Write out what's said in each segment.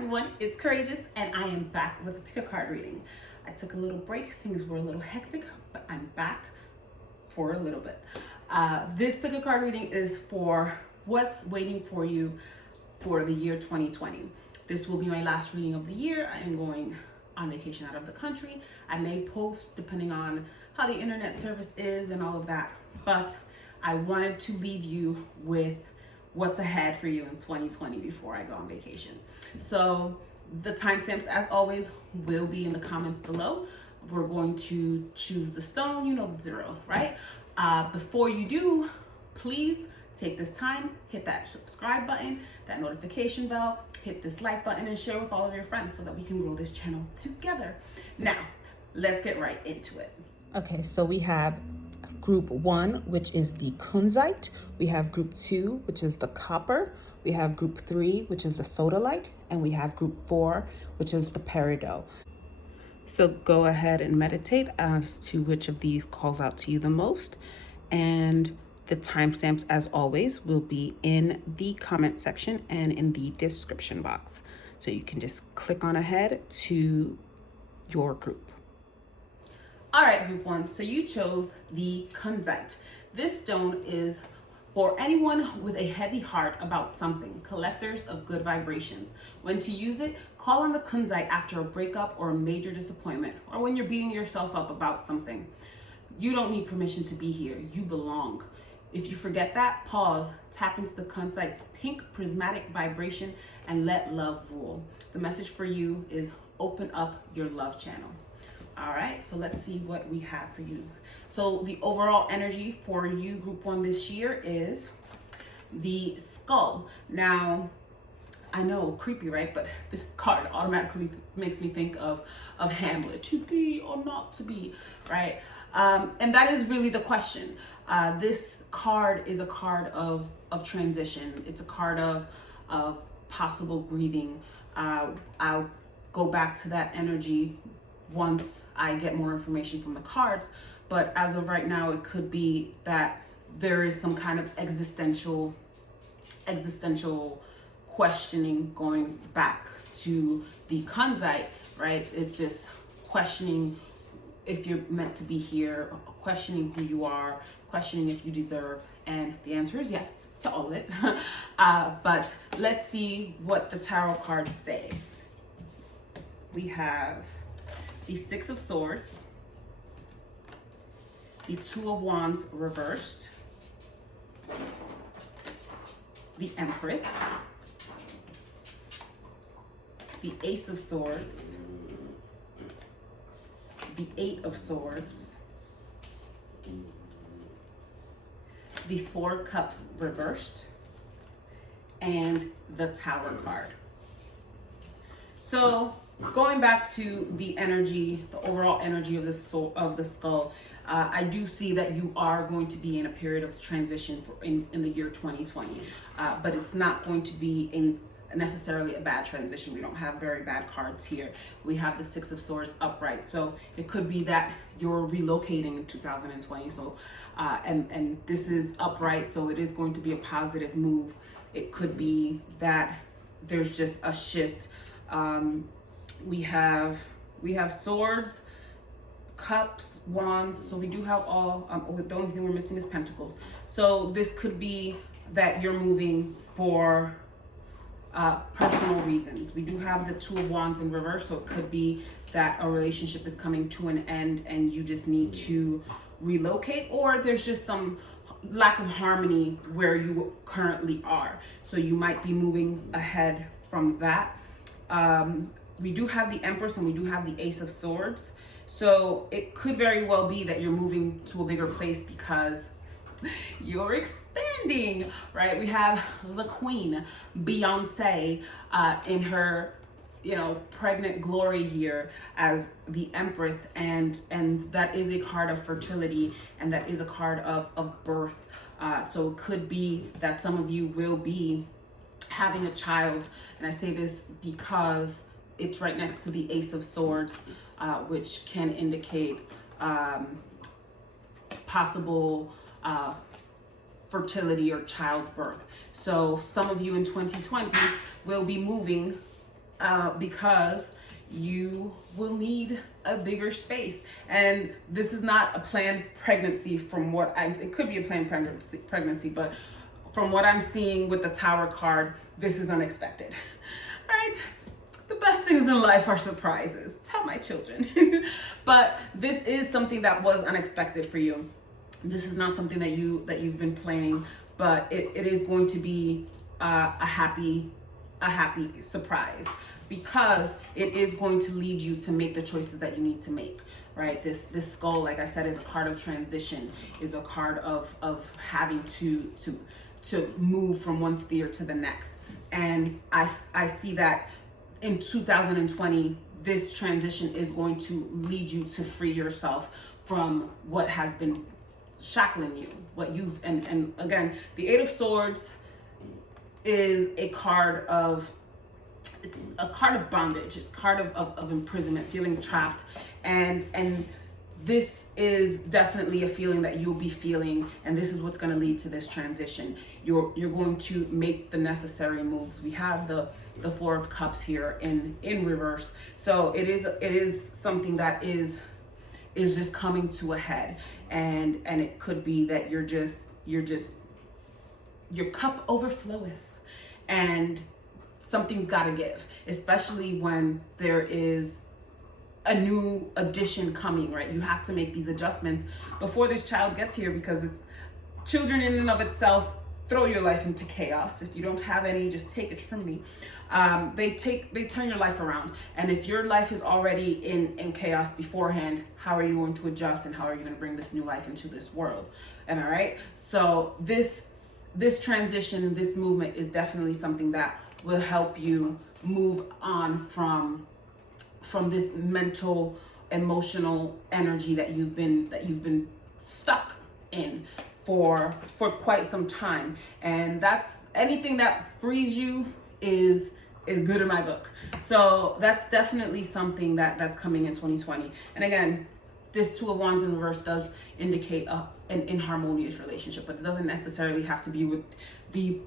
everyone, it's Courageous and I am back with a pick a card reading. I took a little break, things were a little hectic, but I'm back for a little bit. This pick a card reading is for what's waiting for you for the year 2020. This will be my last reading of the year. I am going on vacation out of the country. I may post depending on how the internet service is and all of that, but I wanted to leave you with what's ahead for you in 2020 before I go on vacation. So the timestamps, as always, will be in the comments below. We're going to choose the stone, you know the drill, right? Before you do, please take this time, hit that subscribe button, that notification bell, hit this like button, and share with all of your friends so that we can grow this channel together. Now, let's get right into it. Okay, so we have Group 1, which is the kunzite. We have Group 2, which is the copper. We have Group 3, which is the sodalite. And we have Group 4, which is the peridot. So go ahead and meditate as to which of these calls out to you the most. And the timestamps, as always, will be in the comment section and in the description box. So you can just click on ahead to your group. All right, Group 1, so you chose the kunzite. This stone is for anyone with a heavy heart about something, collectors of good vibrations. When to use it, call on the kunzite after a breakup or a major disappointment, or when you're beating yourself up about something. You don't need permission to be here, you belong. If you forget that, pause, tap into the kunzite's pink prismatic vibration, and let love rule. The message for you is open up your love channel. All right, so let's see what we have for you. So the overall energy for you, Group 1, this year is the skull. Now, I know, creepy, right? But this card automatically makes me think of Hamlet, to be or not to be, right? And that is really the question. This card is a card of transition. It's a card of possible grieving. I'll go back to that energy once I get more information from the cards, but as of right now, it could be that there is some kind of existential questioning going back to the kunzite, right? It's just questioning if you're meant to be here, questioning who you are, questioning if you deserve, and the answer is yes to all of it. But let's see what the tarot cards say. We have the Six of Swords, the Two of Wands reversed, the Empress, the Ace of Swords, the Eight of Swords, the Four Cups reversed, and the Tower card. So going back to the energy, the overall energy of the skull, I do see that you are going to be in a period of transition in the year 2020, but it's not going to be necessarily a bad transition. We don't have very bad cards here. We have the Six of Swords upright, so it could be that you're relocating in 2020. So, and this is upright, so it is going to be a positive move. It could be that there's just a shift. We have swords, cups, wands, so we do have all, the only thing we're missing is pentacles. So this could be that you're moving for personal reasons. We do have the Two of Wands in reverse, so it could be that a relationship is coming to an end and you just need to relocate, or there's just some lack of harmony where you currently are. So you might be moving ahead from that. We do have the Empress and we do have the Ace of Swords. So it could very well be that you're moving to a bigger place because you're expanding, right? We have the Queen, Beyonce, in her, pregnant glory here as the Empress, and that is a card of fertility, and that is a card of birth. So it could be that some of you will be having a child, and I say this because it's right next to the Ace of Swords, which can indicate possible fertility or childbirth. So some of you in 2020 will be moving because you will need a bigger space. And this is not a planned pregnancy it could be a planned pregnancy, but from what I'm seeing with the Tower card, this is unexpected. All right, the best things in life are surprises. Tell my children. But this is something that was unexpected for you. This is not something that you've been planning, but it is going to be a happy surprise, because it is going to lead you to make the choices that you need to make, right? This skull, like I said, is a card of transition, is a card of having to move from one sphere to the next. And I see that in 2020, this transition is going to lead you to free yourself from what has been shackling you, and again, the Eight of Swords is a card of, it's a card of bondage. It's a card of imprisonment, feeling trapped. And this is definitely a feeling that you'll be feeling, and this is what's going to lead to this transition. You're going to make the necessary moves. We have the Four of Cups here in reverse. So it is something that is just coming to a head. And it could be that your cup overfloweth, and something's got to give, especially when there is a new addition coming, right? You have to make these adjustments before this child gets here, because it's children in and of itself throw your life into chaos. If you don't have any, just take it from me. They turn your life around. And if your life is already in chaos beforehand, how are you going to adjust, and how are you going to bring this new life into this world? Am I right? So this transition, this movement is definitely something that will help you move on from this mental, emotional energy that you've been stuck in for quite some time. And that's, anything that frees you is good in my book. So that's definitely something that's coming in 2020. And again, this Two of Wands in reverse does indicate an inharmonious relationship, but it doesn't necessarily have to be with the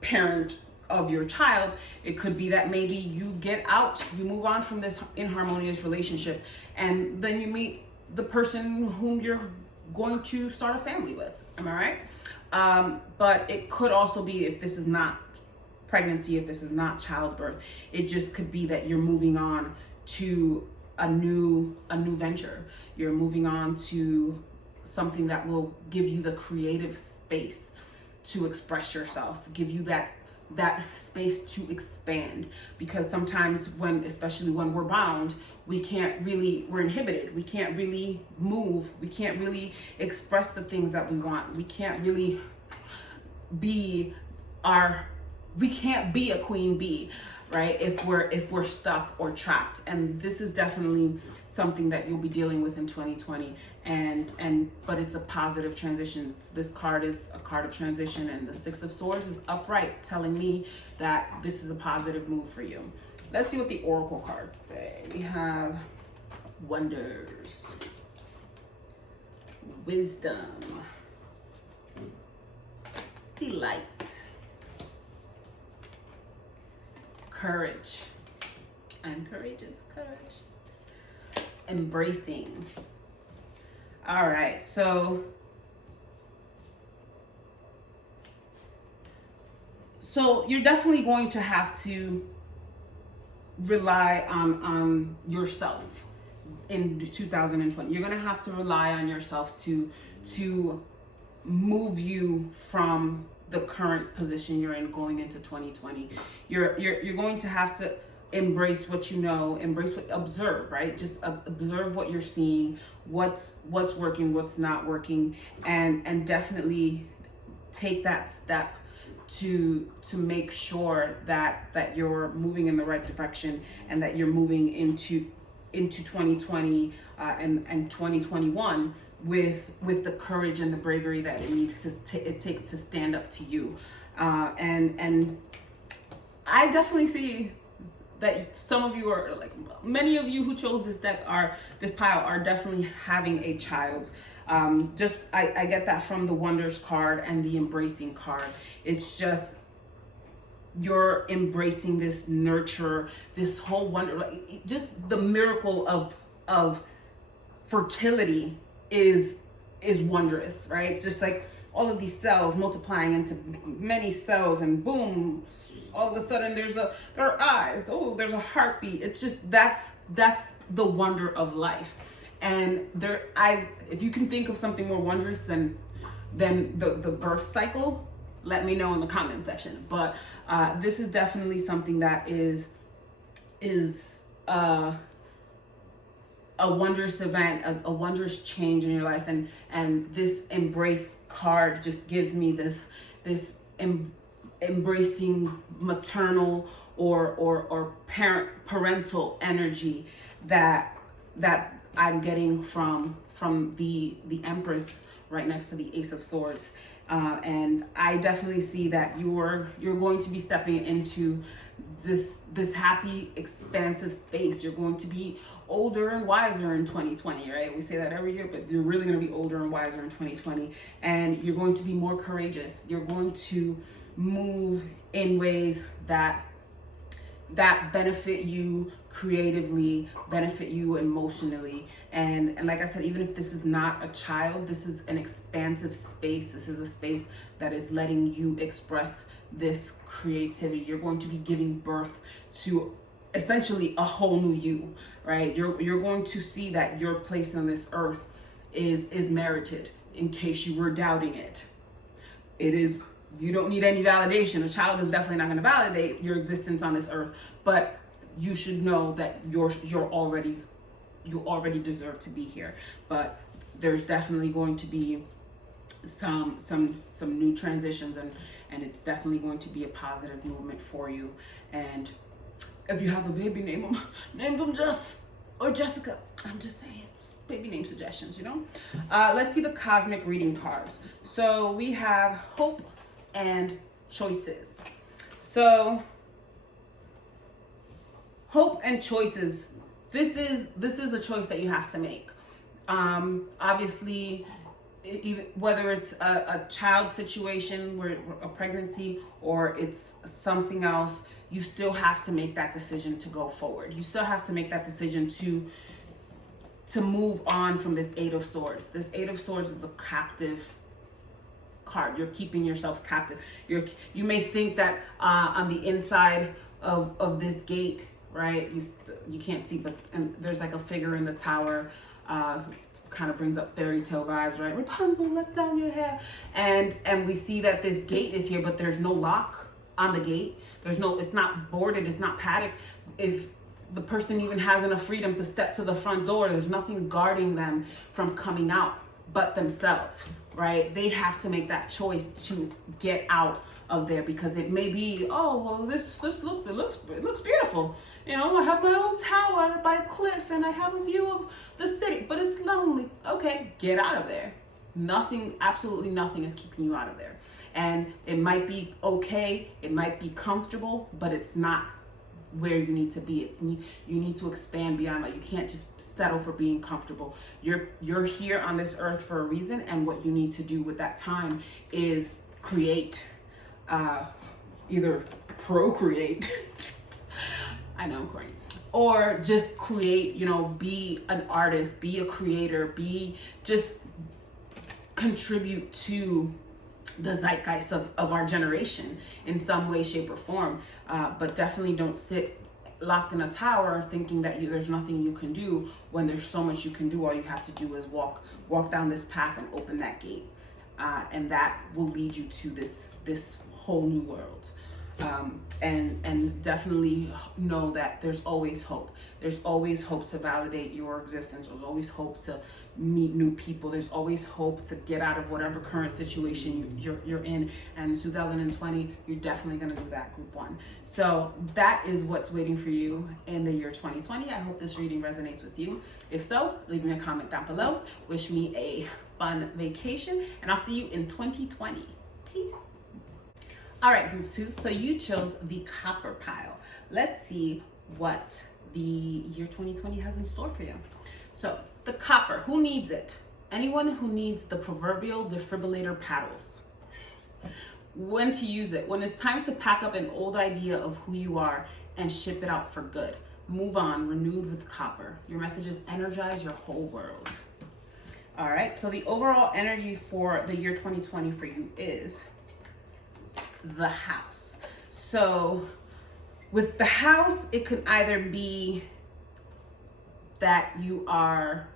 parent of your child. It could be that maybe you get out, you move on from this inharmonious relationship, and then you meet the person whom you're going to start a family with. Am I right? But it could also be, if this is not pregnancy, if this is not childbirth, it just could be that you're moving on to a new venture. You're moving on to something that will give you the creative space to express yourself, give you that space to expand. Because sometimes especially when we're bound, we're inhibited. We can't really move. We can't really express the things that we want. We can't really be a queen bee, right? If we're stuck or trapped. And this is definitely something that you'll be dealing with in 2020. But it's a positive transition. This card is a card of transition, and the Six of Swords is upright, telling me that this is a positive move for you. Let's see what the Oracle cards say. We have Wonders, Wisdom, Delight, Courage. I'm courageous. Courage. Embracing. All right, so you're definitely going to have to rely on yourself in 2020. You're going to have to rely on yourself to move you from the current position you're in going into 2020. You're going to have to embrace what you know, observe, right? Just observe what you're seeing, what's working, what's not working, and definitely take that step to make sure that you're moving in the right direction, and that you're moving into 2020 and 2021 with the courage and the bravery that it takes to stand up to you. And I definitely see that some of you are, like, many of you who chose this pile are definitely having a child. I get that from the Wonders card and the Embracing card. It's just you're embracing this nurture, this whole wonder, like, just the miracle of fertility is wondrous, right? Just like all of these cells multiplying into many cells, and boom, all of a sudden there are eyes, oh, there's a heartbeat. It's just that's the wonder of life. And if you can think of something more wondrous than the birth cycle, let me know in the comment section. But this is definitely something that is a wondrous event, a wondrous change in your life. And this embrace card just gives me this embracing maternal or parental energy that I'm getting from the Empress right next to the Ace of Swords. And I definitely see that you're going to be stepping into this happy, expansive space. You're going to be older and wiser in 2020, right? We say that every year, but you're really going to be older and wiser in 2020. And you're going to be more courageous. You're going to move in ways that benefit you creatively, benefit you emotionally. And like I said, even if this is not a child, this is an expansive space. This is a space that is letting you express this creativity. You're going to be giving birth to essentially a whole new you, right? You're going to see that your place on this earth is merited. In case you were doubting it, it is. You don't need any validation. A child is definitely not going to validate your existence on this earth, but you should know that you already deserve to be here. But there's definitely going to be some new transitions, and it's definitely going to be a positive movement for you. And if you have a baby, name them Jess or Jessica. I'm just saying, just baby name suggestions, you know. Let's see the cosmic reading cards. So we have hope and choices. So hope and choices. This is a choice that you have to make. Obviously, even whether it's a child situation, where a pregnancy, or it's something else, you still have to make that decision to go forward. You still have to make that decision to move on from this Eight of Swords. This Eight of Swords is a captive card. You're keeping yourself captive. You may think that on the inside of this gate, right, you can't see, but there's like a figure in the tower, kind of brings up fairy tale vibes, right? Rapunzel, let down your hair. And we see that this gate is here, but there's no lock on the gate. It's not boarded, it's not padded. If the person even has enough freedom to step to the front door, there's nothing guarding them from coming out but themselves, right? They have to make that choice to get out of there, because it may be, oh, well, this looks beautiful. You know, I have my own tower by a cliff and I have a view of the city, but it's lonely. Okay, get out of there. Nothing, absolutely nothing is keeping you out of there. And it might be okay, it might be comfortable, but it's not where you need to be. You need to expand beyond that. You can't just settle for being comfortable. You're here on this earth for a reason, and what you need to do with that time is create, either procreate, I know I'm corny, or just create, you know, be an artist, be a creator, just contribute to the zeitgeist of our generation in some way, shape, or form. But definitely don't sit locked in a tower thinking that there's nothing you can do, when there's so much you can do. All you have to do is walk down this path and open that gate, and that will lead you to this whole new world. And definitely know that there's always hope. There's always hope to validate your existence. There's always hope to meet new people. There's always hope to get out of whatever current situation you're in. And in 2020, you're definitely going to do that, group one. So that is what's waiting for you in the year 2020. I hope this reading resonates with you. If so, leave me a comment down below. Wish me a fun vacation, and I'll see you in 2020. Peace. All right, group two. So you chose the copper pile. Let's see what the year 2020 has in store for you. So the copper, who needs it? Anyone who needs the proverbial defibrillator paddles. when to use it. When it's time to pack up an old idea of who you are and ship it out for good. Move on, renewed with copper. Your messages energize your whole world. All right, so the overall energy for the year 2020 for you is the house. So with the house, it could either be that you are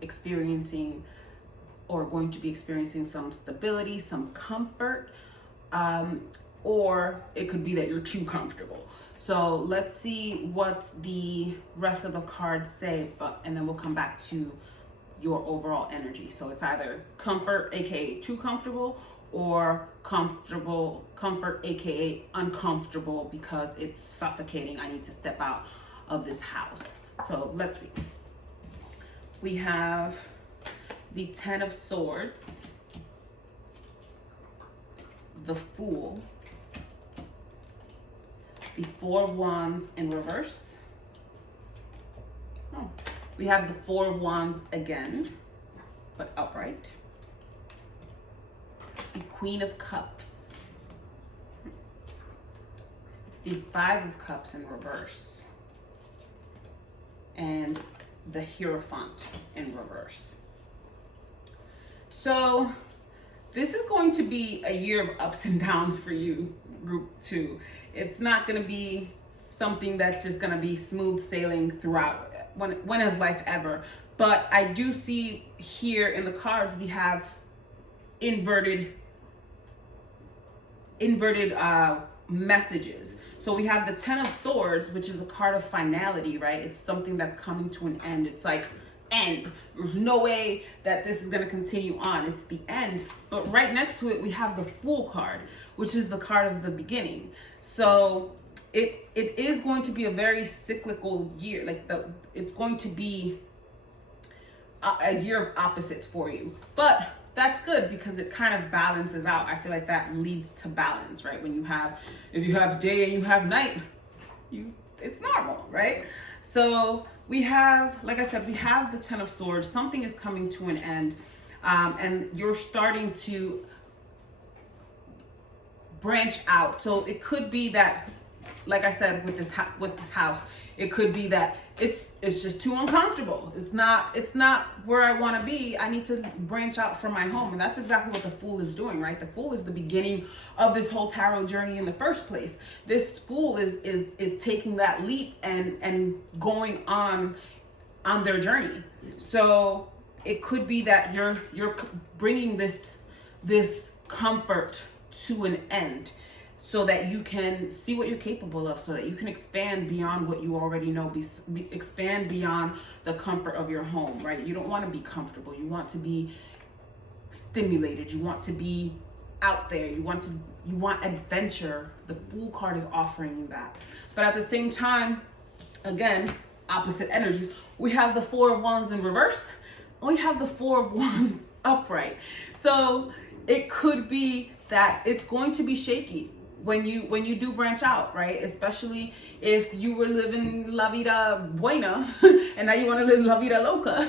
experiencing or going to be experiencing some stability, some comfort, or it could be that you're too comfortable. So let's see what the rest of the cards say, and then we'll come back to your overall energy. So it's either comfort, aka too comfortable, or comfort, aka uncomfortable because it's suffocating. I need to step out of this house. So let's see. We have the Ten of Swords, the Fool, the Four of Wands in reverse. Oh, we have the Four of Wands again, but upright. The Queen of Cups, the Five of Cups in reverse, and the Hierophant in reverse. So this is going to be a year of ups and downs for you, group 2. It's not going to be something that's just going to be smooth sailing throughout. When has life ever? But I do see here in the cards we have inverted messages. So we have the Ten of Swords, which is a card of finality, right? It's something that's coming to an end. It's like end. There's no way that this is going to continue on. It's the end. But right next to it, we have the Fool card, which is the card of the beginning. So it is going to be a very cyclical year. It's going to be a year of opposites for you. But that's good because it kind of balances out. I feel like that leads to balance, right? If you have day and you have night, it's normal, right? So we have, like I said, we have the Ten of Swords. Something is coming to an end, and you're starting to branch out. So it could be that, like I said, with this house, it could be that it's just too uncomfortable. It's not where I want to be. I need to branch out from my home. And that's exactly what the Fool is doing, right? The Fool is the beginning of this whole tarot journey in the first place. This Fool is taking that leap and going on their journey. So it could be that you're bringing this comfort to an end, so that you can see what you're capable of, so that you can expand beyond what you already know, expand beyond the comfort of your home, right? You don't want to be comfortable. You want to be stimulated. You want to be out there. You want adventure. The Fool card is offering you that. But at the same time, again, opposite energies. We have the Four of Wands in reverse, and we have the Four of Wands upright. So it could be that it's going to be shaky when you do branch out, right? Especially if you were living la vida buena and now you want to live la vida loca.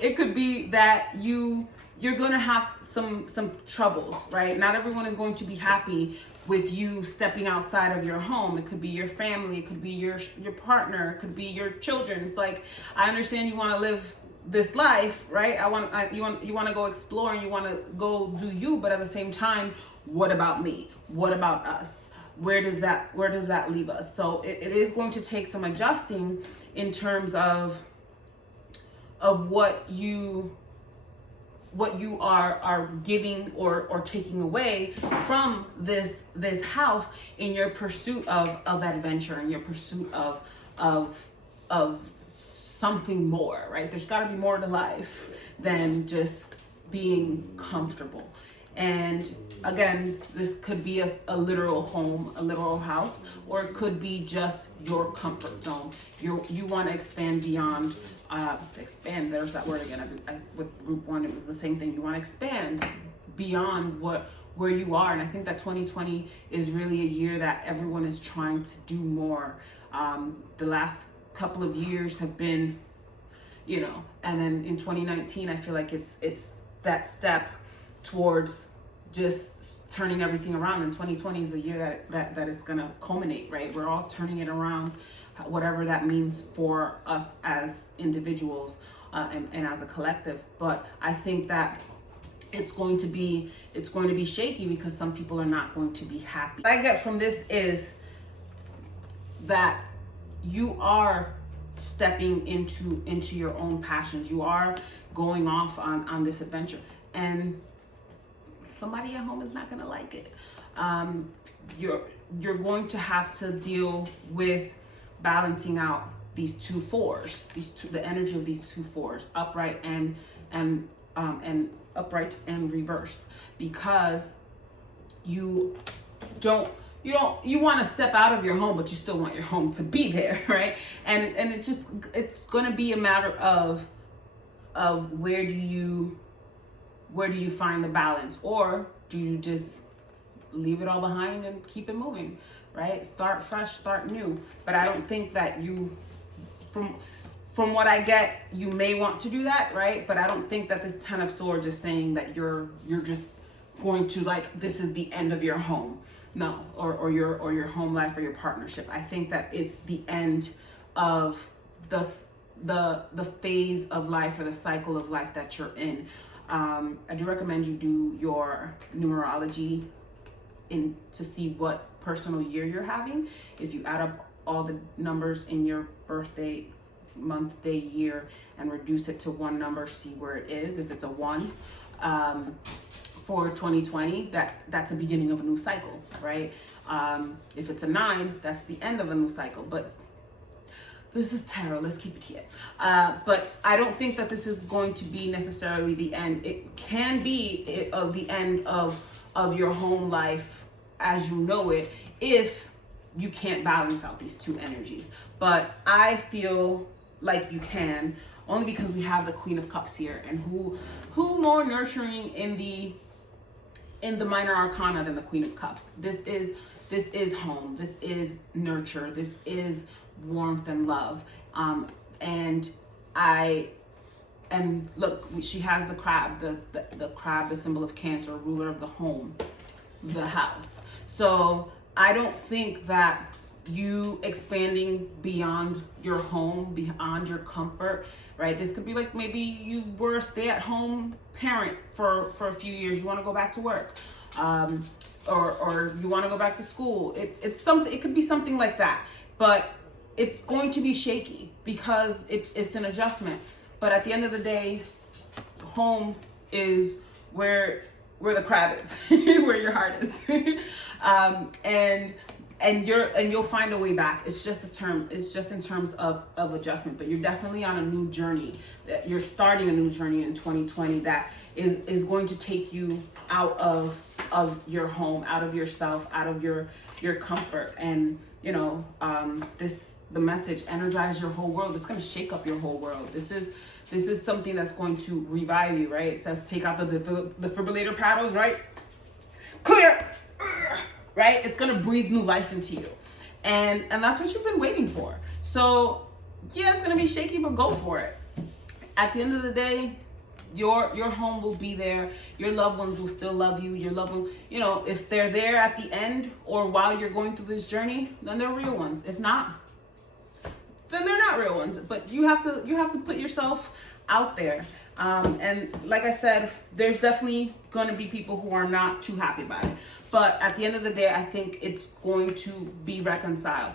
It could be that you're gonna have some troubles, right? Not everyone is going to be happy with you stepping outside of your home. It could be your family, it could be your partner, it could be your children. It's like, I understand you want to live this life, right? You want to go explore and you want to go do you, but at the same time, what about me? What about us? Where does that leave us? So it is going to take some adjusting in terms of what you are giving or taking away from this house in your pursuit of adventure, in your pursuit of something more, right? There's got to be more to life than just being comfortable. And again, this could be a literal home, a literal house, or it could be just your comfort zone. You want to expand beyond, expand, there's that word again. With group 1, it was the same thing. You want to expand beyond where you are. And I think that 2020 is really a year that everyone is trying to do more. The last couple of years have been, and then in 2019, I feel like it's that step towards just turning everything around, and 2020 is the year that it's going to culminate, right? We're all turning it around, whatever that means for us as individuals, and as a collective. But I think that it's going to be shaky, because some people are not going to be happy. What I get from this is that you are stepping into your own passions. You are going off on this adventure, and somebody at home is not going to like it. You're going to have to deal with balancing out these two fours, the energy of these two fours, upright and upright and reverse, because you want to step out of your home, but you still want your home to be there, right? And it's going to be a matter of where do you find the balance, or do you just leave it all behind and keep it moving, right? Start fresh, start new. But I don't think that from what I get, you may want to do that, right? But I don't think that this Ten of Swords is saying that you're just going to, like, this is the end of your home. No, or your home life or your partnership. I think that it's the end of the phase of life or the cycle of life that you're in. I do recommend you do your numerology to see what personal year you're having. If you add up all the numbers in your birthday, month, day, year, and reduce it to one number, see where it is. If it's a 1, for 2020, that's a beginning of a new cycle, right? If it's a 9, that's the end of a new cycle. But this is tarot, let's keep it here. But I don't think that this is going to be necessarily the end. It can be the end of your home life as you know it, if you can't balance out these two energies. But I feel like you can, only because we have the Queen of Cups here, and who more nurturing in the minor arcana than the Queen of Cups. This is home, this is nurture, this is warmth and love. And look, she has the crab, the crab, the symbol of Cancer, ruler of the home, the house. So I don't think that you expanding beyond your home, beyond your comfort, right? This could be like, maybe you were a stay-at-home parent for a few years. You want to go back to work, or you want to go back to school. It could be something like that, but it's going to be shaky because it's an adjustment. But at the end of the day, home is where the crab is, where your heart is. And you'll find a way back. It's just in terms of adjustment. But you're definitely on a new journey. That you're starting a new journey in 2020 that is going to take you out of your home, out of yourself, out of your comfort. And the message, energize your whole world. It's going to shake up your whole world. This is something that's going to revive you, right? It says take out the defibrillator paddles, right? Clear, right? It's going to breathe new life into you. And that's what you've been waiting for. So yeah, it's going to be shaky, but go for it. At the end of the day, your home will be there. Your loved ones will still love you. Your loved ones, if they're there at the end or while you're going through this journey, then they're real ones. If not, then they're not real ones. But you have to put yourself out there. And like I said, there's definitely going to be people who are not too happy about it. But at the end of the day, I think it's going to be reconciled.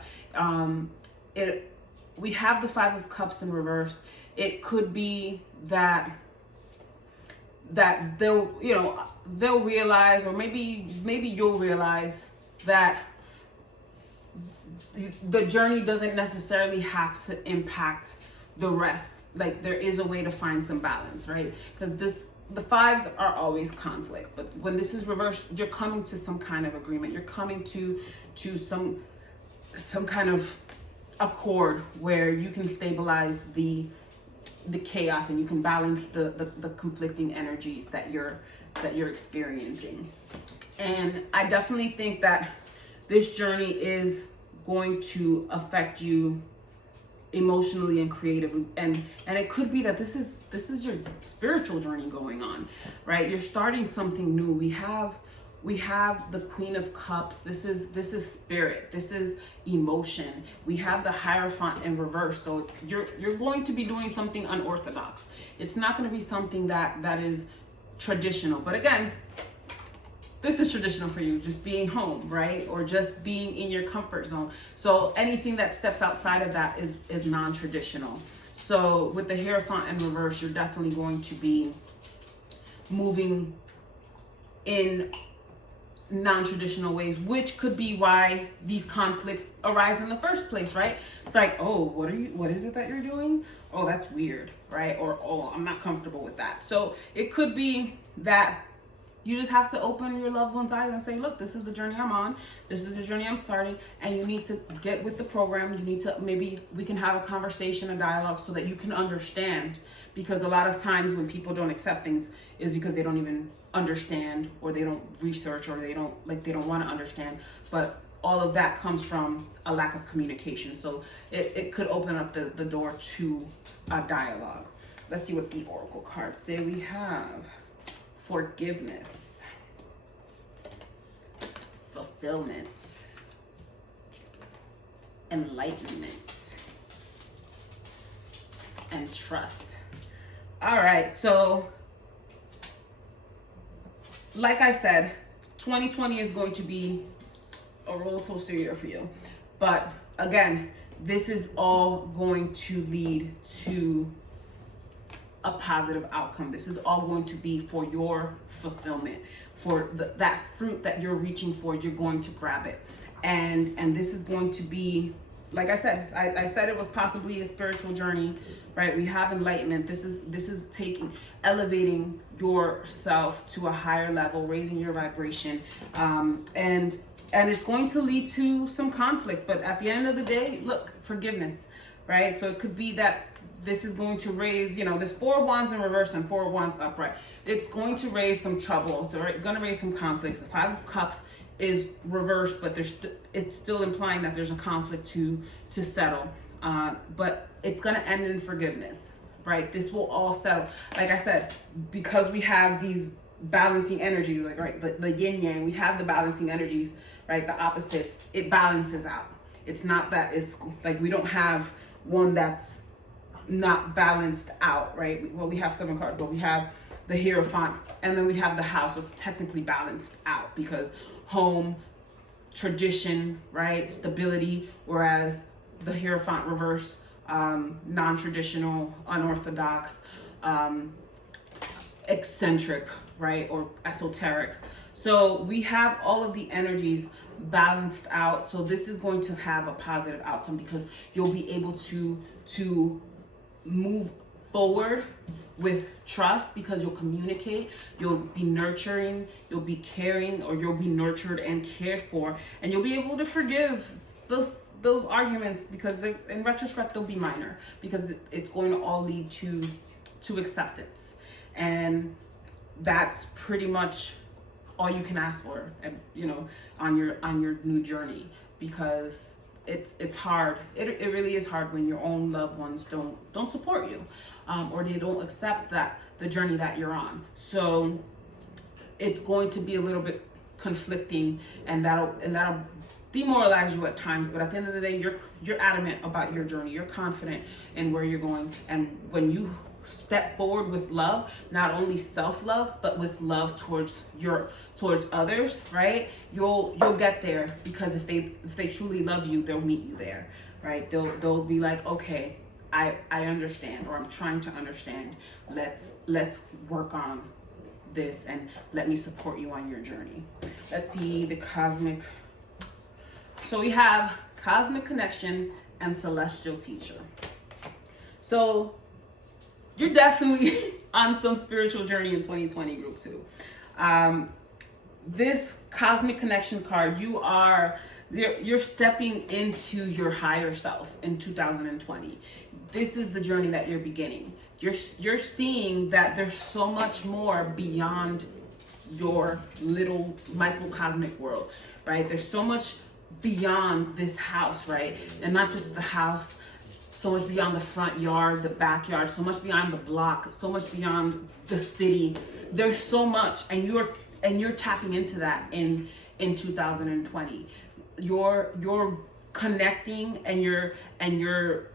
We have the Five of Cups in reverse. It could be that they'll realize, or maybe you'll realize that the journey doesn't necessarily have to impact the rest. Like, there is a way to find some balance, right? Because the fives are always conflict, but when this is reversed, you're coming to some kind of agreement. You're coming to some kind of accord where you can stabilize the chaos, and you can balance the conflicting energies that you're experiencing. And I definitely think that this journey is going to affect you emotionally and creatively, and it could be that this is your spiritual journey going on, right? You're starting something new. We have we have the Queen of Cups. This is spirit. This is emotion. We have the Hierophant in reverse. So you're going to be doing something unorthodox. It's not going to be something that is traditional. But again, this is traditional for you, just being home, right? Or just being in your comfort zone. So anything that steps outside of that is non-traditional. So with the Hierophant in reverse, you're definitely going to be moving in non-traditional ways, which could be why these conflicts arise in the first place, right? It's like, oh, what is it that you're doing? Oh, that's weird, right? Or, oh, I'm not comfortable with that. So it could be that you just have to open your loved one's eyes and say, look, this is the journey I'm on. This is the journey I'm starting. And you need to get with the program. You need to, maybe we can have a conversation, a dialogue, so that you can understand. Because a lot of times when people don't accept things is because they don't even understand, or they don't research, or they don't want to understand. But all of that comes from a lack of communication. So it could open up the door to a dialogue. Let's see what the Oracle cards say. We have forgiveness, fulfillment, enlightenment, and trust. All right, so like I said, 2020 is going to be a roller coaster year for you. But again, this is all going to lead to a positive outcome. This is all going to be for your fulfillment, for that fruit that you're reaching for. You're going to grab it, and this is going to be, like I said, I said it was possibly a spiritual journey, right? We have enlightenment. This is elevating yourself to a higher level, raising your vibration, and it's going to lead to some conflict. But at the end of the day, look, forgiveness, right? So it could be that this is going to raise, this 4 of Wands in reverse and 4 of Wands upright. It's going to raise some trouble. So it's going to raise some conflicts. The 5 of Cups is reversed, but it's still implying that there's a conflict to settle. But it's going to end in forgiveness, right? This will all settle. Like I said, because we have these balancing energies, like, right, the yin yang, we have the balancing energies, right? The opposites, it balances out. It's not that it's like we don't have one that's not balanced out, right? Well, we have 7 cards, but we have the Hierophant, and then we have the House, so it's technically balanced out because home, tradition, right? Stability, whereas the Hierophant reverse, non-traditional, unorthodox, eccentric, right? Or esoteric. So we have all of the energies balanced out. So this is going to have a positive outcome because you'll be able to move forward with trust, because you'll communicate, you'll be nurturing, you'll be caring, or you'll be nurtured and cared for, and you'll be able to forgive those arguments, because in retrospect they'll be minor, because it's going to all lead to acceptance. And that's pretty much all you can ask for, on your new journey, because it's hard. It really is hard when your own loved ones don't support you, or they don't accept the journey that you're on. So it's going to be a little bit conflicting, and that'll demoralize you at times. But at the end of the day, you're adamant about your journey. You're confident in where you're going, and when you step forward with love, not only self-love, but with love towards others, right? You'll get there, because if they truly love you, they'll meet you there, right? They'll be like, okay, I understand, or I'm trying to understand. Let's work on this, and let me support you on your journey. Let's see the cosmic. So we have cosmic connection and celestial teacher. So you're definitely on some spiritual journey in 2020, group 2. This cosmic connection card, you're stepping into your higher self in 2020. This is the journey that you're beginning. You're seeing that there's so much more beyond your little microcosmic world, right? There's so much beyond this house, right? And not just the house, so much beyond the front yard, the backyard, so much beyond the block, so much beyond the city. There's so much, and you're tapping into that in 2020. You're connecting, and you're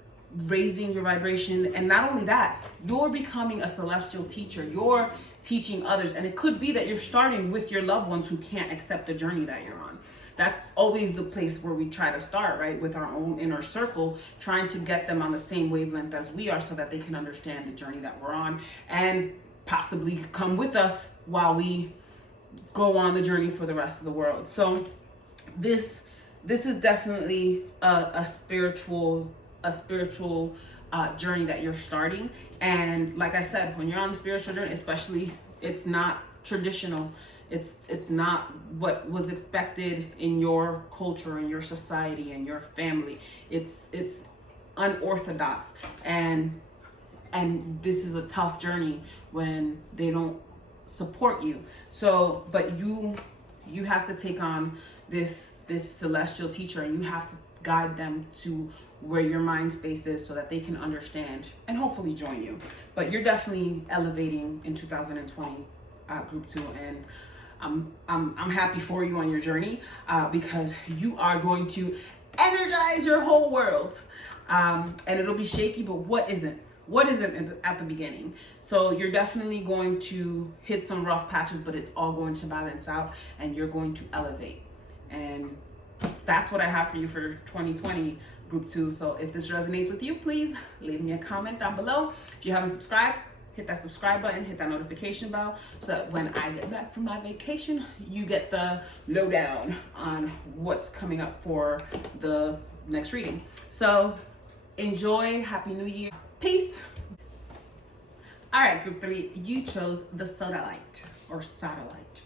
raising your vibration. And not only that, you're becoming a celestial teacher. You're teaching others. And it could be that you're starting with your loved ones who can't accept the journey that you're on. That's always the place where we try to start, right? With our own inner circle, trying to get them on the same wavelength as we are so that they can understand the journey that we're on and possibly come with us while we go on the journey for the rest of the world. So this is definitely a spiritual journey that you're starting. And like I said, when you're on a spiritual journey, especially, it's not traditional. It's not what was expected in your culture, in your society, in your family. It's unorthodox, and this is a tough journey when they don't support you. So, but you have to take on this celestial teacher, and you have to guide them to where your mind space is so that they can understand and hopefully join you. But you're definitely elevating in 2020, group 2, and I'm happy for you on your journey, because you are going to energize your whole world, and it'll be shaky, but what isn't at the beginning. So you're definitely going to hit some rough patches, but it's all going to balance out, and you're going to elevate. And that's what I have for you for 2020, group 2. So if this resonates with you, please leave me a comment down below. If you haven't subscribed, hit that subscribe button, hit that notification bell, so that when I get back from my vacation, you get the lowdown on what's coming up for the next reading. So enjoy, Happy New Year, peace. All right, group 3, you chose the sodalite or satellite.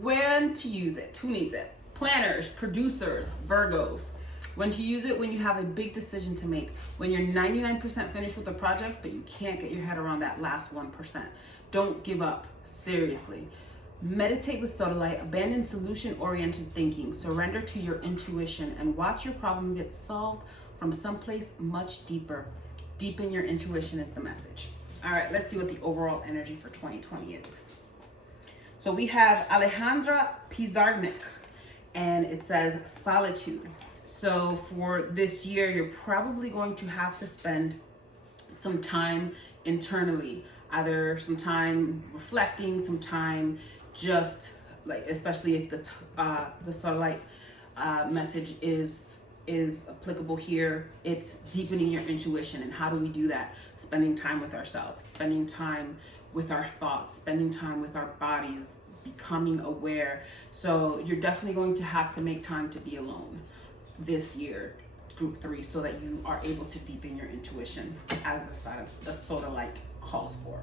When to use it, who needs it? Planners, producers, Virgos. When to use it: when you have a big decision to make, when you're 99% finished with a project, but you can't get your head around that last 1%. Don't give up, seriously. Meditate with sodalite, abandon solution-oriented thinking, surrender to your intuition, and watch your problem get solved from someplace much deeper. Deepen your intuition is the message. All right, let's see what the overall energy for 2020 is. So we have Alejandra Pizarnik, and it says solitude. So for this year, you're probably going to have to spend some time internally, either some time reflecting, some time just like, especially if the sodalite message is applicable here, it's deepening your intuition. And how do we do that? Spending time with ourselves, spending time with our thoughts, spending time with our bodies, becoming aware. So you're definitely going to have to make time to be alone this year, group 3, so that you are able to deepen your intuition as the sodalite calls for.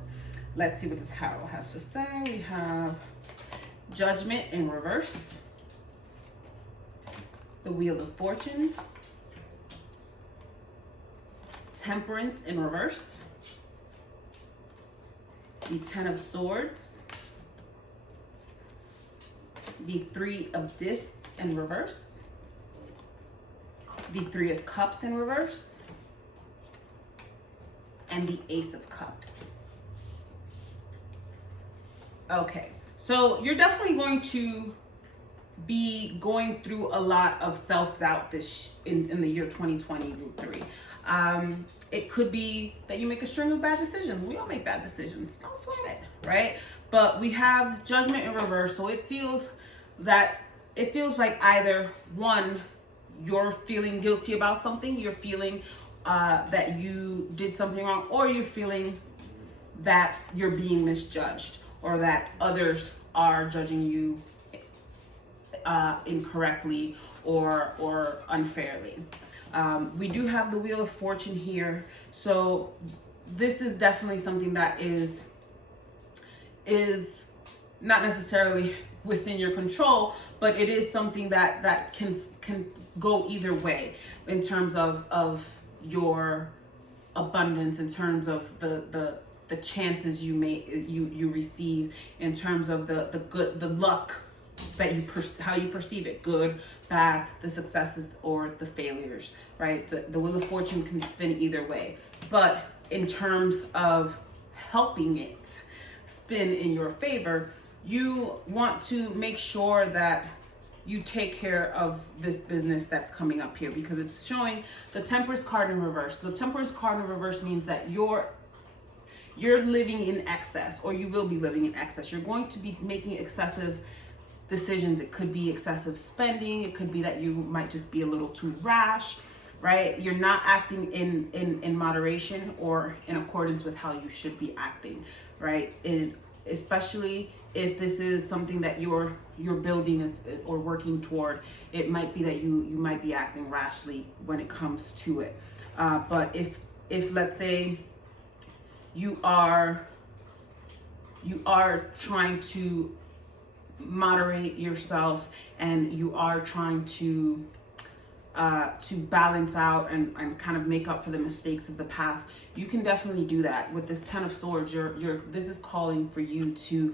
Let's see what this tarot has to say. We have Judgment in reverse, the Wheel of Fortune, Temperance in reverse, the Ten of Swords, the Three of Discs in reverse, the Three of Cups in reverse, and the Ace of Cups. Okay, so you're definitely going to be going through a lot of self-doubt in the year 2020, group 3. It could be that you make a string of bad decisions. We all make bad decisions. Don't sweat it, right? But we have Judgment in reverse, so it feels like either one, you're feeling guilty about something, you're feeling that you did something wrong, or you're feeling that you're being misjudged, or that others are judging you incorrectly or unfairly. We do have the Wheel of Fortune here, so this is definitely something that is not necessarily within your control, but it is something that can go either way in terms of your abundance, in terms of the chances you receive, in terms of the luck that how you perceive it, good, bad, the successes or the failures, right? The Wheel of Fortune can spin either way, but in terms of helping it spin in your favor, you want to make sure that you take care of this business that's coming up here, because it's showing the Temperance card in reverse. The Temperance card in reverse means that you're living in excess, or you will be living in excess. You're going to be making excessive decisions. It could be excessive spending. It could be that you might just be a little too rash, right? You're not acting in moderation or in accordance with how you should be acting, right? And especially if this is something that you're building or working toward, it might be that you might be acting rashly when it comes to it. But if let's say you are trying to moderate yourself, and you are trying to balance out and kind of make up for the mistakes of the past, you can definitely do that. With this Ten of Swords, this is calling for you to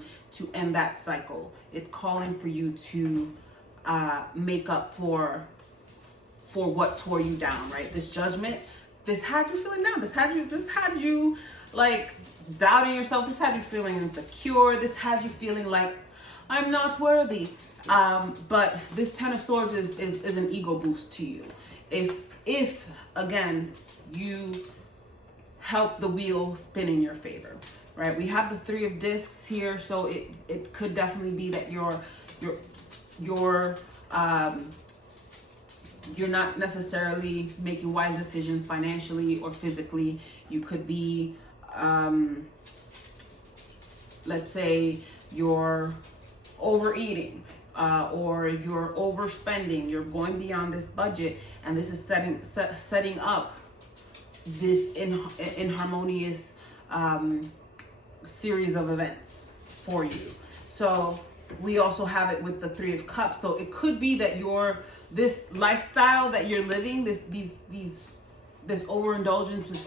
end that cycle. It's calling for you to make up for what tore you down, right? This Judgment, this had you feeling down. This had you like doubting yourself. This had you feeling insecure. This had you feeling like, I'm not worthy. But this Ten of Swords is an ego boost to you. If again, you help the wheel spin in your favor, right? We have the Three of Discs here, so it could definitely be that you're not necessarily making wise decisions financially or physically. You could be, let's say you're overeating, or you're overspending, you're going beyond this budget, and this is setting up this inharmonious series of events for you. So we also have it with the Three of Cups. So it could be that this lifestyle that you're living, this overindulgence, this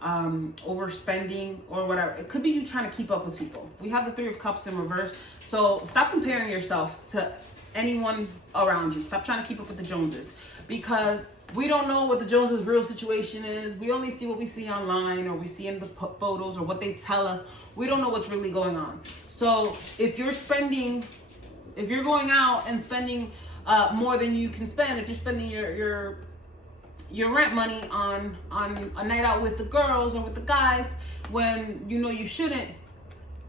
overspending or whatever, it could be you trying to keep up with people. We have the Three of Cups in reverse. So stop comparing yourself to anyone around you. Stop trying to keep up with the Joneses, because we don't know what the Joneses' real situation is. We only see what we see online, or we see in the photos, or what they tell us. We don't know what's really going on. So if you're going out and spending more than you can spend, if you're spending your rent money on a night out with the girls or with the guys, when you know you shouldn't,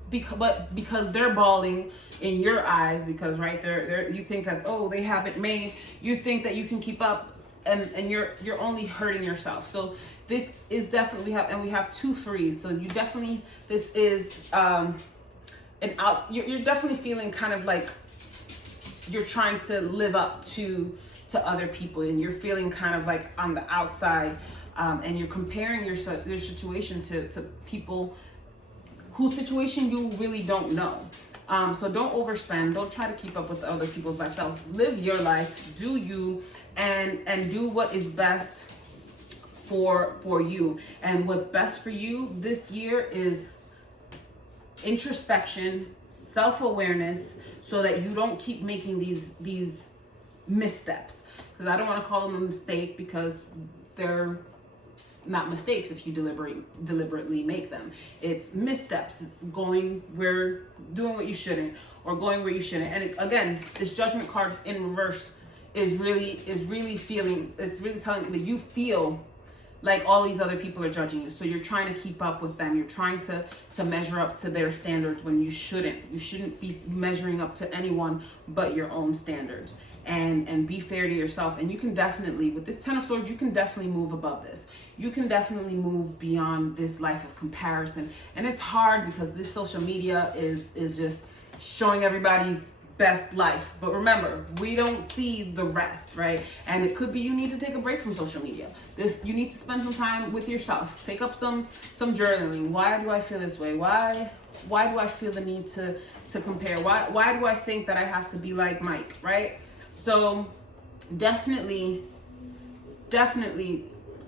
because they're balling in your eyes, because right there you think that, oh, they have it made, you think that you can keep up, and you're only hurting yourself. So this is definitely and we have 2 threes, so you definitely, this is you're definitely feeling kind of like you're trying to live up to other people, and you're feeling kind of like on the outside, and you're comparing your situation to people whose situation you really don't know. So don't overspend. Don't try to keep up with other people's lifestyle. Live your life. Do you, and do what is best for you. And what's best for you this year is introspection, self-awareness, so that you don't keep making these missteps. Because I don't want to call them a mistake, because they're not mistakes if you deliberately make them. It's missteps. It's doing what you shouldn't, or going where you shouldn't. And again, this Judgment card in reverse is really feeling, it's really telling you that you feel like all these other people are judging you. So you're trying to keep up with them. You're trying to measure up to their standards when you shouldn't. You shouldn't be measuring up to anyone but your own standards. And be fair to yourself. And you can definitely, with this Ten of Swords, you can definitely move above this. You can definitely move beyond this life of comparison. And it's hard, because this social media is just showing everybody's best life. But remember, we don't see the rest, right? And it could be you need to take a break from social media. You need to spend some time with yourself. Take up some journaling. Why do I feel this way? Why do I feel the need to compare? Why do I think that I have to be like Mike, right? So definitely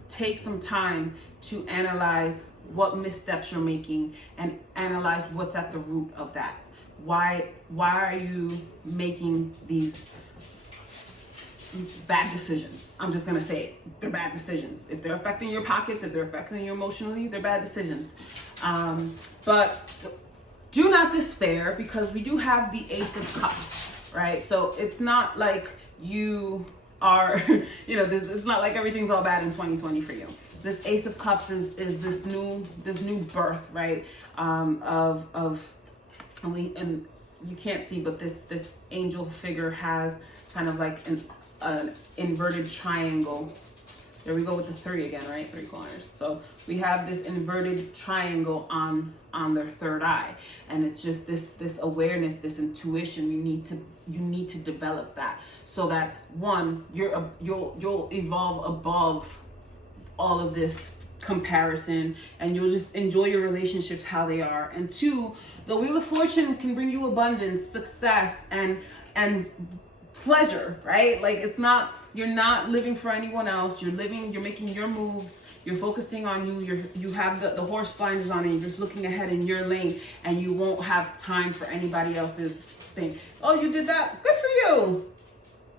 take some time to analyze what missteps you're making, and analyze what's at the root of that. Why are you making these bad decisions? I'm just gonna say it. They're bad decisions. If they're affecting your pockets, if they're affecting you emotionally, they're bad decisions. But do not despair, because we do have the Ace of Cups, right? So it's not like you are, it's not like everything's all bad in 2020 for you. This Ace of Cups is this new birth, right? And you can't see, but this angel figure has kind of like an inverted triangle. There we go with the 3 again, right? 3 corners. So we have this inverted triangle on their third eye, and it's just this awareness, this intuition. You need to develop that, so that one, you'll evolve above all of this comparison, and you'll just enjoy your relationships how they are. And 2, the Wheel of Fortune can bring you abundance, success, and pleasure, right? Like, you're not living for anyone else. You're making your moves. You're focusing on you. You have the horse blinders on, and you're just looking ahead in your lane, and you won't have time for anybody else's thing. Oh, you did that? Good for you.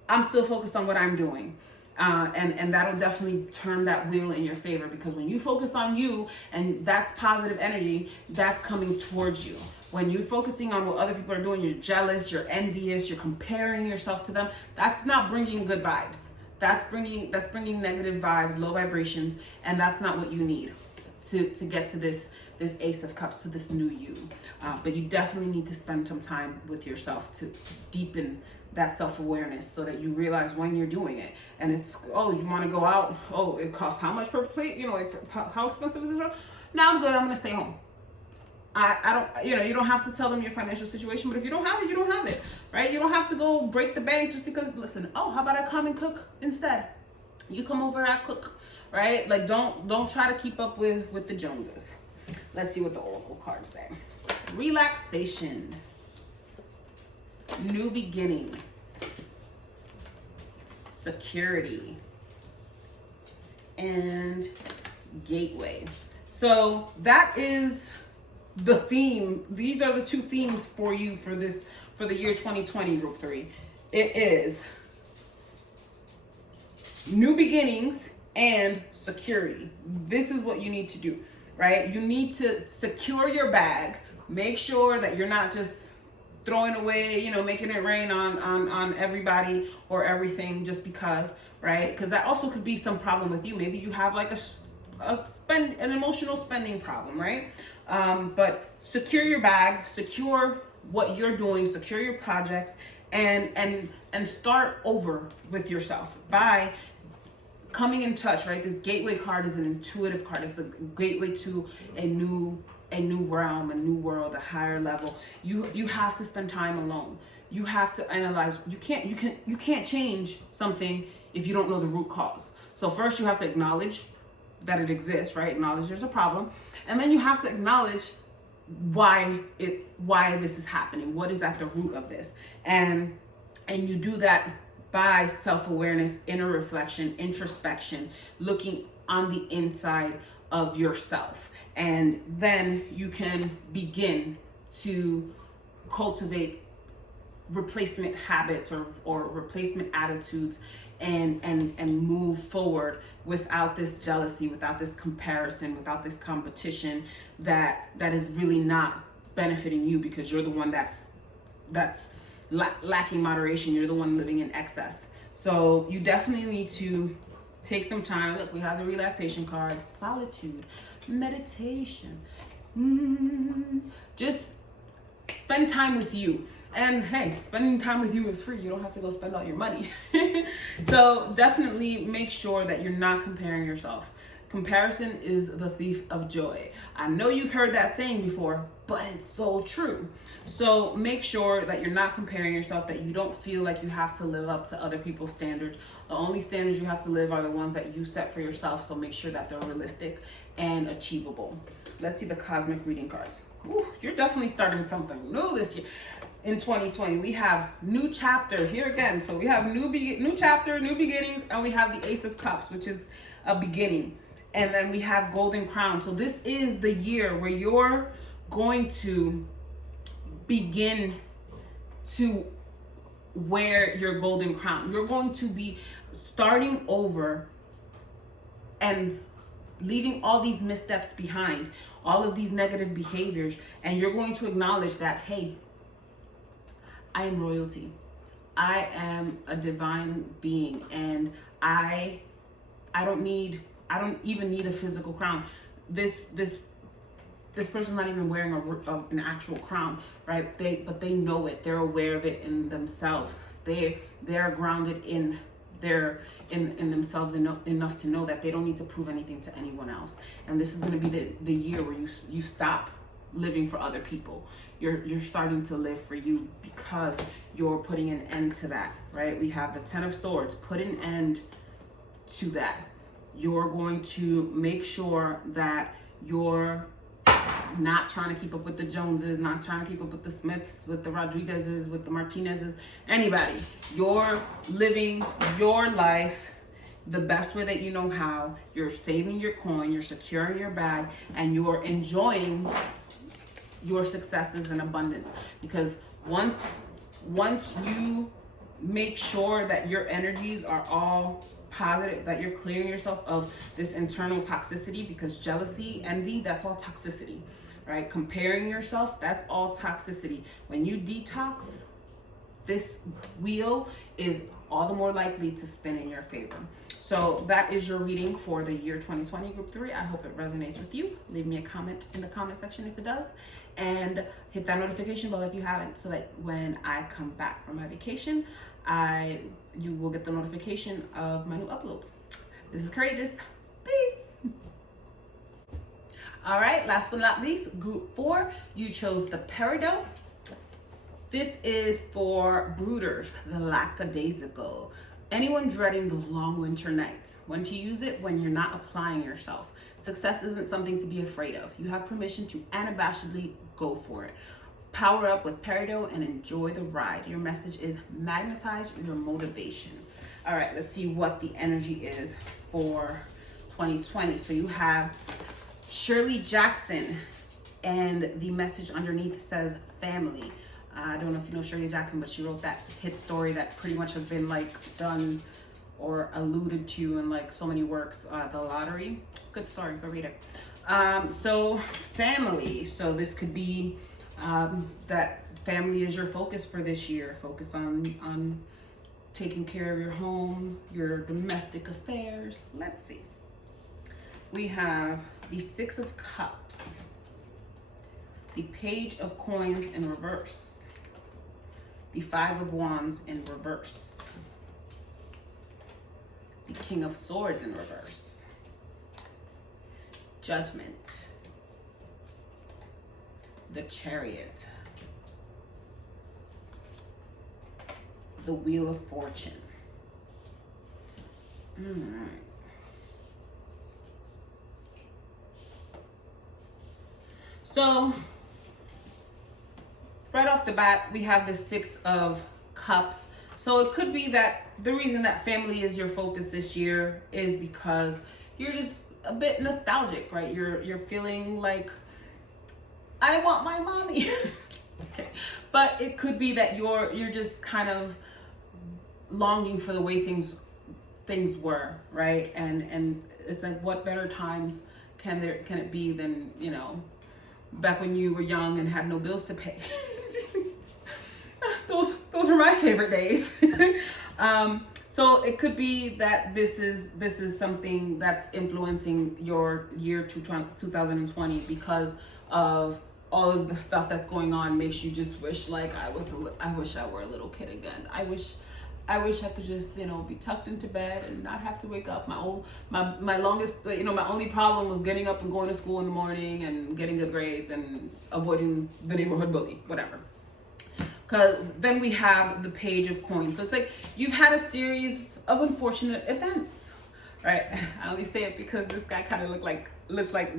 I'm still focused on what I'm doing. And that'll definitely turn that wheel in your favor, because when you focus on you, and that's positive energy, that's coming towards you. When you're focusing on what other people are doing, you're jealous, you're envious, you're comparing yourself to them. That's not bringing good vibes. That's bringing negative vibes, low vibrations, and that's not what you need to get to this Ace of Cups, to this new you. But you definitely need to spend some time with yourself to deepen that self-awareness, so that you realize when you're doing it. And it's, oh, you want to go out? Oh, it costs how much per plate? How expensive is this? No, I'm good. I'm going to stay home. I don't, you don't have to tell them your financial situation, but if you don't have it, you don't have it, right? You don't have to go break the bank just because, listen, oh, how about I come and cook instead? You come over and I cook, right? Like, don't try to keep up with the Joneses. Let's see what the Oracle cards say. Relaxation. New beginnings. Security. And gateway. So that is the theme. These are the 2 themes for you for the year 2020, Group 3. It is new beginnings and security. This is what you need to do, right? You need to secure your bag. Make sure that you're not just throwing away, making it rain on everybody or everything just because, right? Because that also could be some problem with you. Maybe you have like an emotional spending problem, right? But secure your bag, secure what you're doing, secure your projects, and start over with yourself by coming in touch, right? This gateway card is an intuitive card. It's a gateway to a new realm, a new world, a higher level. You have to spend time alone. You have to analyze. You can't change something if you don't know the root cause. So first you have to acknowledge that it exists, right? Acknowledge there's a problem. And then you have to acknowledge why this is happening. What is at the root of this? And you do that by self-awareness, inner reflection, introspection, looking on the inside of yourself. And then you can begin to cultivate replacement habits or replacement attitudes and move forward without this jealousy, without this comparison, without this competition that is really not benefiting you, because you're the one that's lacking moderation. You're the one living in excess. So you definitely need to take some time. Look, we have the relaxation card, solitude, meditation. Just spend time with you. And hey, spending time with you is free. You don't have to go spend all your money. So definitely make sure that you're not comparing yourself. Comparison is the thief of joy. I know you've heard that saying before, but it's so true. So make sure that you're not comparing yourself, that you don't feel like you have to live up to other people's standards. The only standards you have to live are the ones that you set for yourself. So make sure that they're realistic and achievable. Let's see the cosmic reading cards. Ooh, you're definitely starting something new this year. In 2020, we have new chapter here again. So we have new chapter, new beginnings, and we have the Ace of Cups, which is a beginning. And then we have Golden Crown. So this is the year where you're going to begin to wear your golden crown. You're going to be starting over and leaving all these missteps behind, all of these negative behaviors, and you're going to acknowledge that, hey, I am royalty. I am a divine being, and I don't even need a physical crown. This person's not even wearing an actual crown, right? But they know it. They're aware of it in themselves. They're grounded in themselves enough to know that they don't need to prove anything to anyone else. And this is going to be the year where you stop living for other people. You're starting to live for you, because you're putting an end to that, right? We have the Ten of Swords. Put an end to that. You're going to make sure that you're not trying to keep up with the Joneses, not trying to keep up with the Smiths, with the Rodriguezes, with the Martinezes, anybody. You're living your life the best way that you know how. You're saving your coin, you're securing your bag, and you're enjoying your successes and abundance. Because once you make sure that your energies are all positive, that you're clearing yourself of this internal toxicity, because jealousy, envy, that's all toxicity, right? Comparing yourself, that's all toxicity. When you detox, this wheel is all the more likely to spin in your favor. So that is your reading for the year 2020, group 3. I hope it resonates with you. Leave me a comment in the comment section if it does, and hit that notification bell if you haven't, so that when I come back from my vacation, you will get the notification of my new uploads. This is Courageous. Peace. All right, last but not least, group 4, you chose the Peridot. This is for brooders, the lackadaisical. Anyone dreading those long winter nights. When to use it? When you're not applying yourself. Success isn't something to be afraid of. You have permission to unabashedly go for it. Power up with Peridot and enjoy the ride. Your message is magnetize your motivation. All right, let's see what the energy is for 2020. So you have Shirley Jackson, and the message underneath says family. I don't know if you know Shirley Jackson, but she wrote that hit story that pretty much has been like done or alluded to in like so many works, The Lottery. Good story, go read it. So family, so this could be that family is your focus for this year. Focus on taking care of your home, your domestic affairs. Let's see. We have the Six of Cups, the Page of Coins in reverse, the Five of Wands in reverse, the King of Swords in reverse, Judgment, the Chariot, the Wheel of Fortune. All right. So right off the bat, we have the Six of Cups. So it could be that the reason that family is your focus this year is because you're just a bit nostalgic, right? You're feeling like, I want my mommy. Okay. But it could be that you're just kind of longing for the way things were, right? And it's like, what better times can it be than, you know, back when you were young and had no bills to pay. those were my favorite days. So it could be that this is something that's influencing your year 2020, because of all of the stuff that's going on. Makes you just wish, like, I wish I were a little kid again. I wish I could just, you know, be tucked into bed and not have to wake up. My longest, you know, my only problem was getting up and going to school in the morning and getting good grades and avoiding the neighborhood bully, whatever. Because then we have the Page of Coins. So it's like you've had a series of unfortunate events, right? I only say it because this guy kind of looks like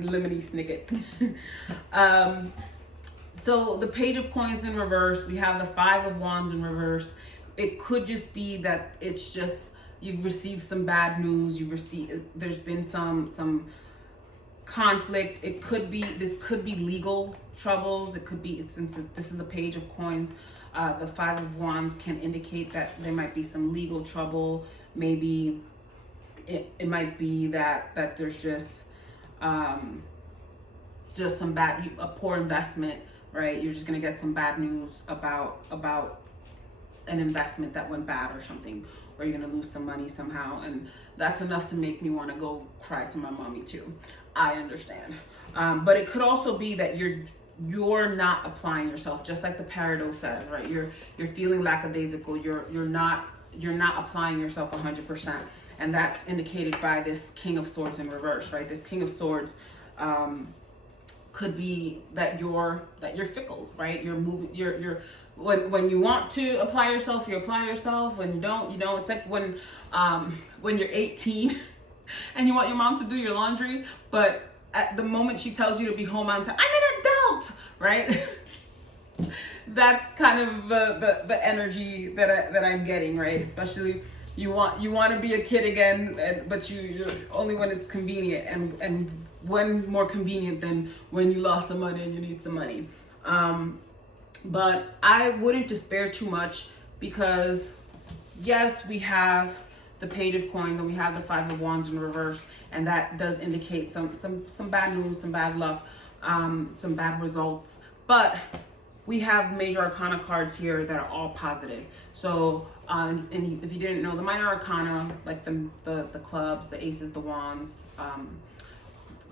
Lemony Snicket. So the Page of Coins in reverse. We have the Five of Wands in reverse. It could just be that it's just you've received some bad news. There's been some conflict. This could be legal troubles. It could be, since this is the Page of Coins, the Five of Wands can indicate that there might be some legal trouble. Maybe it might be that there's just just a poor investment, right? You're just gonna get some bad news about an investment that went bad or something, or you're gonna lose some money somehow, and that's enough to make me want to go cry to my mommy too. I understand. But it could also be that you're not applying yourself, just like the Peridot says, right? You're feeling lackadaisical. You're not applying yourself 100%, and that's indicated by this King of Swords in reverse, right? This King of Swords could be that you're fickle, right? You're moving. You're when you want to apply yourself, you apply yourself. When you don't, you know. It's like when you're 18 and you want your mom to do your laundry, but at the moment she tells you to be home on time, I'm an adult, right? That's kind of the energy that I'm getting, right? Especially you want to be a kid again, but you're only when it's convenient, and when more convenient than when you lost some money and you need some money. But I wouldn't despair too much, because yes, we have the Page of Coins and we have the Five of Wands in reverse, and that does indicate some bad news, some bad luck, some bad results. But we have major arcana cards here that are all positive. So and if you didn't know, the minor arcana, like the clubs, the aces, the wands,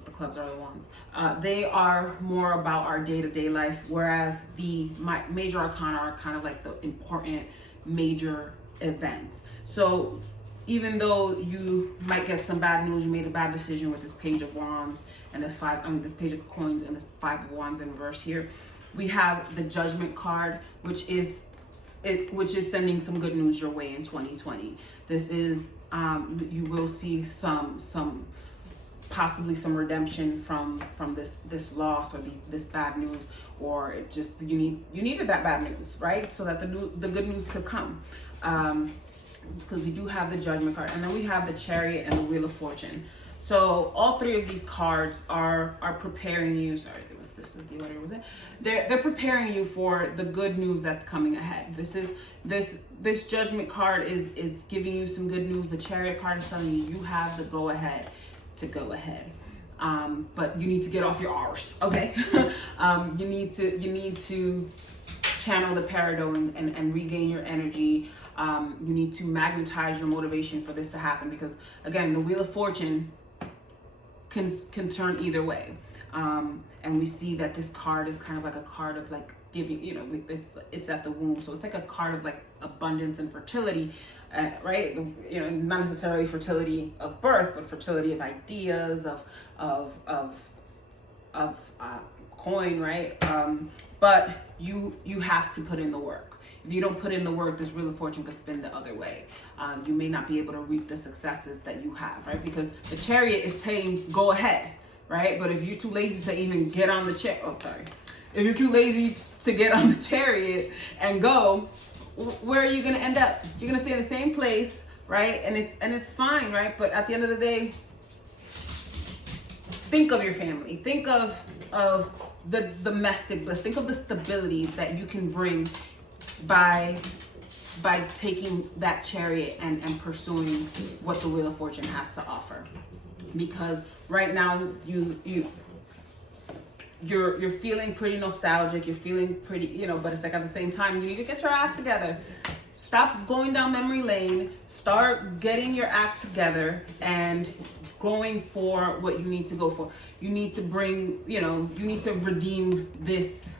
the clubs are the wands, they are more about our day-to-day life, whereas the major arcana are kind of like the important major events. So even though you might get some bad news, you made a bad decision with this Page of Wands and this Page of Coins and this Five of Wands in reverse here, we have the Judgment card, which is sending some good news your way in 2020. This is you will see some possibly some redemption from this loss or this bad news, or it just you needed that bad news, right? So that the good news could come. Because we do have the Judgment card, and then we have the Chariot and the Wheel of Fortune. So all three of these cards are preparing you. Sorry, this is the order, was it? They're preparing you for the good news that's coming ahead. This Judgment card is giving you some good news. The Chariot card is telling you have the go ahead to go ahead. But you need to get off your arse, okay? You need to channel the Peridot and regain your energy. You need to magnetize your motivation for this to happen, because again, the Wheel of Fortune can turn either way. And we see that this card is kind of like a card of like giving, you know, it's at the womb. So it's like a card of like abundance and fertility, right? You know, not necessarily fertility of birth, but fertility of ideas, of coin, right? But you have to put in the work. If you don't put in the work, this Wheel of Fortune could spin the other way. You may not be able to reap the successes that you have, right? Because the Chariot is saying, go ahead, right? But if you're too lazy to even get on the if you're too lazy to get on the Chariot and go, where are you going to end up? You're going to stay in the same place, right? And it's fine, right? But at the end of the day, think of your family. Think of the domestic bliss. Think of the stability that you can bring by taking that Chariot and pursuing what the Wheel of Fortune has to offer. Because right now you're feeling pretty nostalgic, you're feeling pretty, you know, but it's like at the same time you need to get your act together. Stop going down memory lane, start getting your act together and going for what you need to go for. You need to bring, you need to redeem this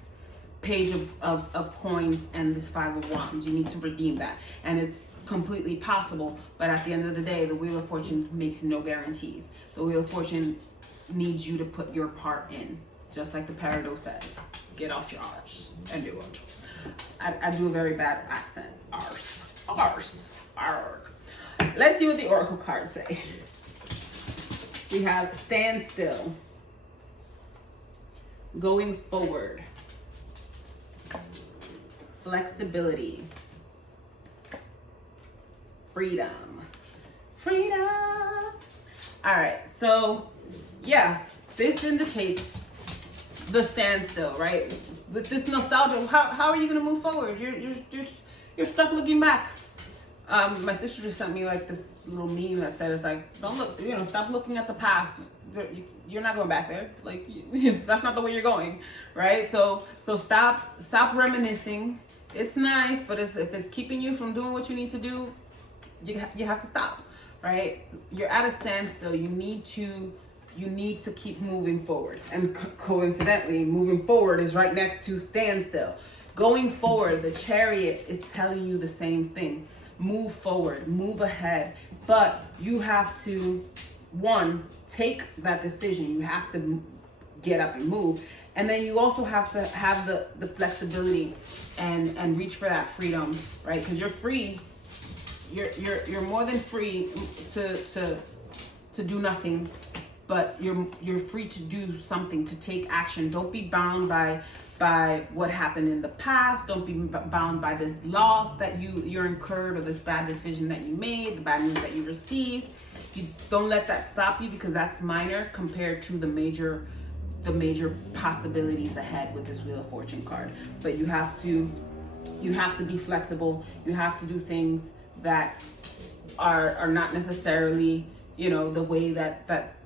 Page of Coins and this Five of Wands. You need to redeem that, and it's completely possible. But at the end of the day, the Wheel of Fortune makes no guarantees. The Wheel of Fortune needs you to put your part in, just like the Peridot says. Get off your arse and do it. I do a very bad accent. Arse. Let's see what the Oracle cards say. We have Stand Still, Going Forward, Flexibility, Freedom. All right, so yeah, this indicates the standstill, right? With this nostalgia, how are you gonna move forward? You're stuck looking back. My sister just sent me like this little meme that said, it's like, don't look, stop looking at the past. You're not going back there. Like, that's not the way you're going, right? So stop reminiscing. It's nice, but if it's keeping you from doing what you need to do, you have to stop, right? You're at a standstill. You need to keep moving forward. And coincidentally, moving forward is right next to standstill. Going forward, the Chariot is telling you the same thing. Move forward, move ahead, but you have to, one, take that decision. You have to get up and move, and then you also have to have the flexibility and reach for that freedom, right? Because you're free. You're more than free to do nothing, but you're free to do something, to take action. Don't be bound by what happened in the past. Don't be bound by this loss that you're incurred, or this bad decision that you made, the bad news that you received. You don't let that stop you, because that's minor compared to the major possibilities ahead with this Wheel of Fortune card. But you have to be flexible. You have to do things that are not necessarily, the way that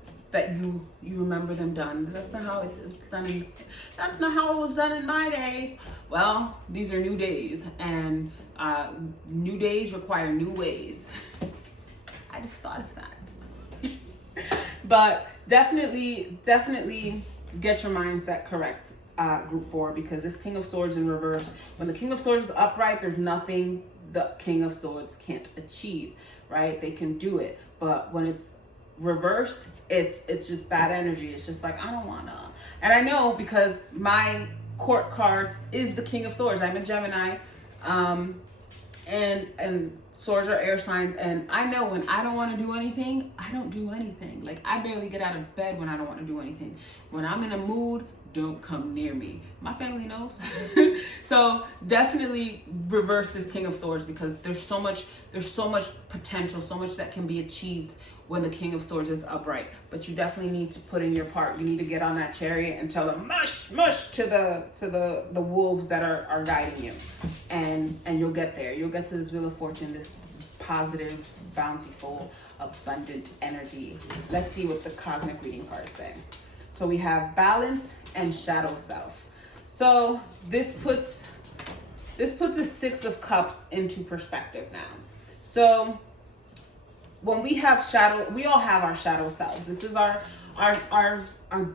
you remember them done. That's not how it's done. That's not how it was done in my days. Well, these are new days, and new days require new ways. I just thought of that. But definitely get your mindset correct, group 4, because this King of Swords in reverse, when the King of Swords is upright, there's nothing the King of Swords can't achieve, right? They can do it. But when it's reversed, it's just bad energy. It's just like, I don't wanna. And I know, because my court card is the King of Swords. I'm a Gemini, and swords are air signs, and I know when I don't want to do anything, I don't do anything. Like, I barely get out of bed when I don't want to do anything. When I'm in a mood, don't come near me. My family knows. So definitely reverse this King of Swords, because there's so much potential, so much that can be achieved when the King of Swords is upright. But you definitely need to put in your part. You need to get on that chariot and tell them mush to the wolves that are guiding you, and you'll get there. You'll get to this Wheel of Fortune, this positive, bountiful, abundant energy. Let's see what the cosmic reading cards say. So we have balance and shadow self. So this puts the 6 of Cups into perspective now. So when we have shadow, we all have our shadow selves. This is our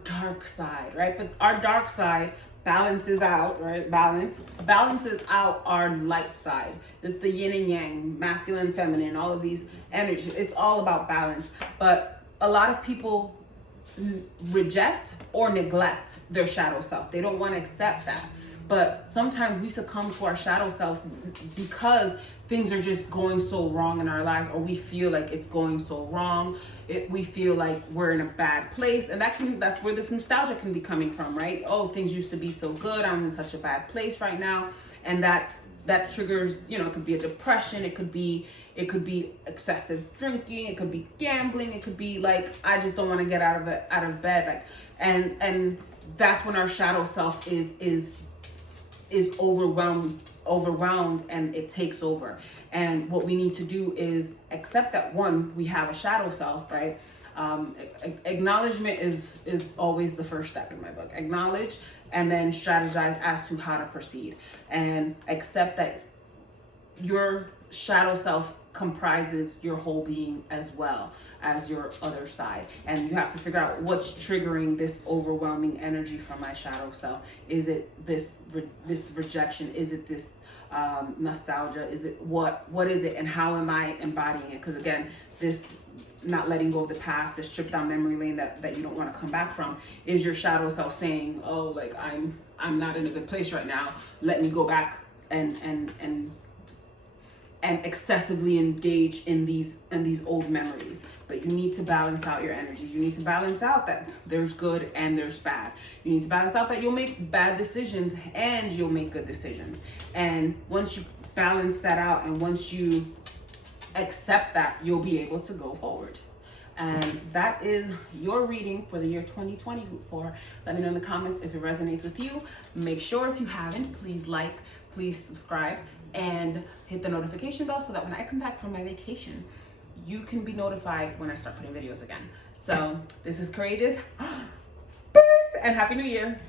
dark side, right? But our dark side balances out, right? Balances out our light side. It's the yin and yang, masculine, feminine, all of these energies. It's all about balance. But a lot of people reject or neglect their shadow self. They don't want to accept that. But sometimes we succumb to our shadow selves because things are just going so wrong in our lives, or we feel like it's going so wrong. We feel like we're in a bad place, and that's where this nostalgia can be coming from, right? Oh, things used to be so good. I'm in such a bad place right now, and that triggers, it could be a depression, it could be excessive drinking, it could be gambling, it could be like, I just don't want to get out of bed, like, and that's when our shadow self is overwhelmed and it takes over. And what we need to do is accept that, one, we have a shadow self, right? Acknowledgement is always the first step in my book. Acknowledge, and then strategize as to how to proceed, and accept that your shadow self comprises your whole being as well as your other side. And you have to figure out what's triggering this overwhelming energy from my shadow self. Is it this rejection? Is it this nostalgia? Is it what is it, and how am I embodying it? Because again, this not letting go of the past, this trip down memory lane that you don't want to come back from, is your shadow self saying, oh, like, I'm not in a good place right now, let me go back and excessively engage in these old memories. But you need to balance out your energies. You need to balance out that there's good and there's bad. You need to balance out that you'll make bad decisions and you'll make good decisions. And once you balance that out, and once you accept that, you'll be able to go forward. And that is your reading for the year 2020. Let me know in the comments if it resonates with you. Make sure, if you haven't, please like, please subscribe and hit the notification bell so that when I come back from my vacation, you can be notified when I start putting videos again. So this is Courageous, and Happy New Year.